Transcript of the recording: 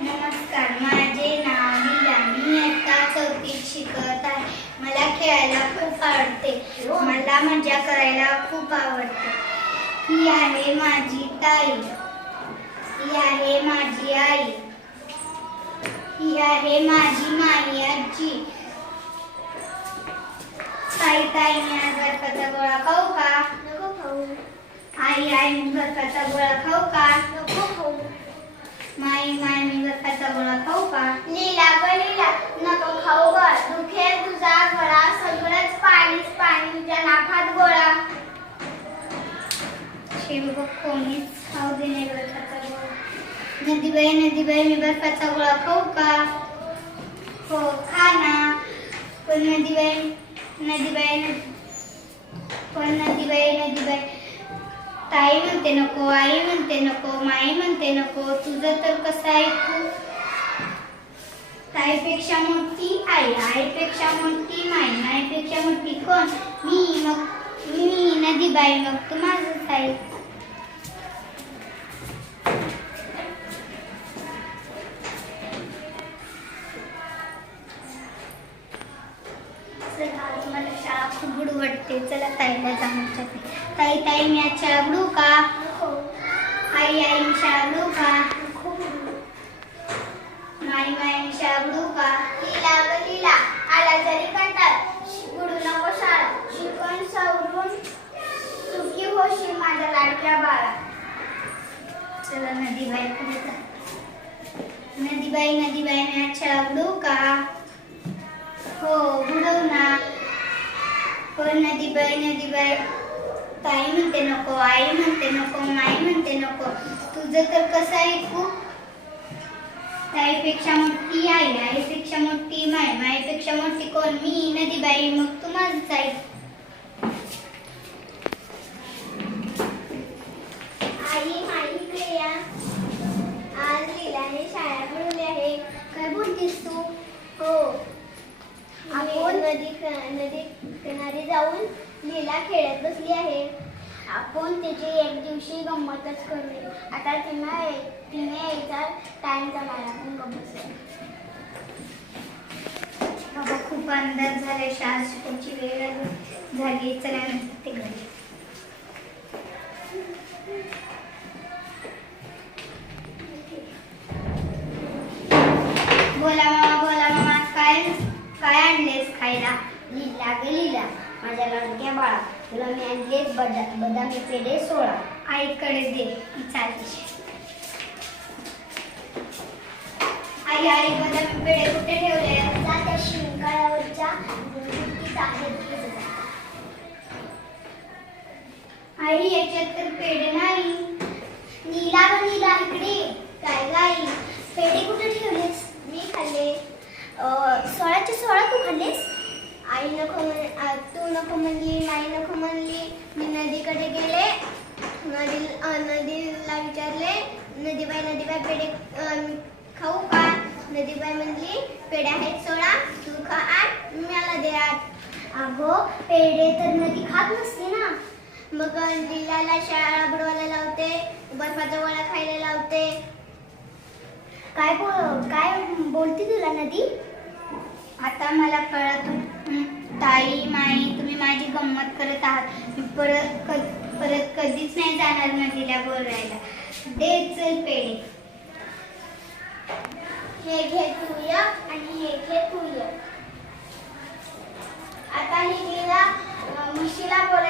नमस्कार माझे नाव लीला मी आता चौथीत शिकत आहे. मला खेळायला खूप आवडते. मला मजा करायला खूप आवडते. ही आहे माझी ताई. ही आहे माझी आई. ही आहे माझी माई आजी. ताई ताई मी आज बर्फाचा गोळा खाऊ का? आई आई मी बर्फाचा गोळा खाऊ का? नको खाऊ. माई माई मी बर्फाचा गोळा खाऊ का? लीला ग लीला नको खाऊ ग. दुखे तुझा गळा सगळंच पाणीच पाणी तुझ्या नाकात गोळा. शिव कोणीच खाऊ दे नाही बर्फाचा गोळा. नदीबाई नदीबाई मी बर्फाचा गोळा खाऊ का? हो खा ना. पण नदीबाई नदीबाई नदी ताई म्हणते नको आई म्हणते नको माई म्हणते नको तुझं तर कसं ऐकू ताईपेक्षा मोठी आई आईपेक्षा मोठी माई माईपेक्षा मोठी कोण? मी मग मी नदीबाई मग तू माझंच आहे बुडू वाटते. चला ताईला विचारते. ताई ताई मी आज शाळा बुडू का? नको आई आई मी शाळा बुडू का? नको माई माई मी शाळा बुडू का? लीला ग लीला. आला जरी कंटाळ. बुडू नको शाळा. शिकवण सवरून सुखी होशील माझ्या लाडक्या बाळा. चला नदीबाई पुढे जा. नदीबाई नदीबाई मी आज शाळा बुडू का? पण नदी बाई ताई म्हणते नको आई म्हणते नको माई म्हणते नको। तुझं तर कसं ऐकू ताईपेक्षा मोठी आई आईपेक्षा मोठी माय माईपेक्षा मोठी कोण? मी नदी बाई मग तू माझंच आई. तिला खेळत बसली आहे. आपण तिची एक दिवशी गंमतच करली आता तिनं तिने यायचा टाइम जमायला पण गंमत बाबा खूप अंदाज झालाय. शाळा शिकायची वेळ झाली. चला ते घरी. बोला मामा बोला मामा. काय काय आणलेस खायला? लीला ग लीला माझ्या लाडक्या बाळा. तुला मी आणले बदा बदामी पेढे सोळा. आईकडे दे. ही आई आई बदाम पेढे कुठे ठेवले? त्या शिंकाळ्यावरच्या आई याच्यात तर पेढे नाही. नीला ग नीला इकडे. काय गाई पेढे कुठे ठेवलेस? मी खाल्ले. सोळाचे सोळा तू खाल्लेस? आई नको म्हण तू नको म्हणली नाही नको म्हणली मी नदीकडे गेले नदी नदीला विचारले नदीबाई नदीबाई पेढे खाऊ का? नदीबाई म्हणली पेढे आहेत सोळा तू खा आठ मला दे आठ अगो पेढे तर नदी खात नसते ना. मग दिल्याला शाळा बुडवायला लावते बर्फाचा वडा खायला लावते. काय बोल काय बोलते तुला नदी? आता मला कळत हं, ताई माई तुम्ही माझी गंमत करत आहात. परत परत कधीच नाही जाणार नदीला बोलवायला. दे चल पेढे. हे घे तूया आणि हे घे तूया. आता ही गेला म्हशीला बोलायला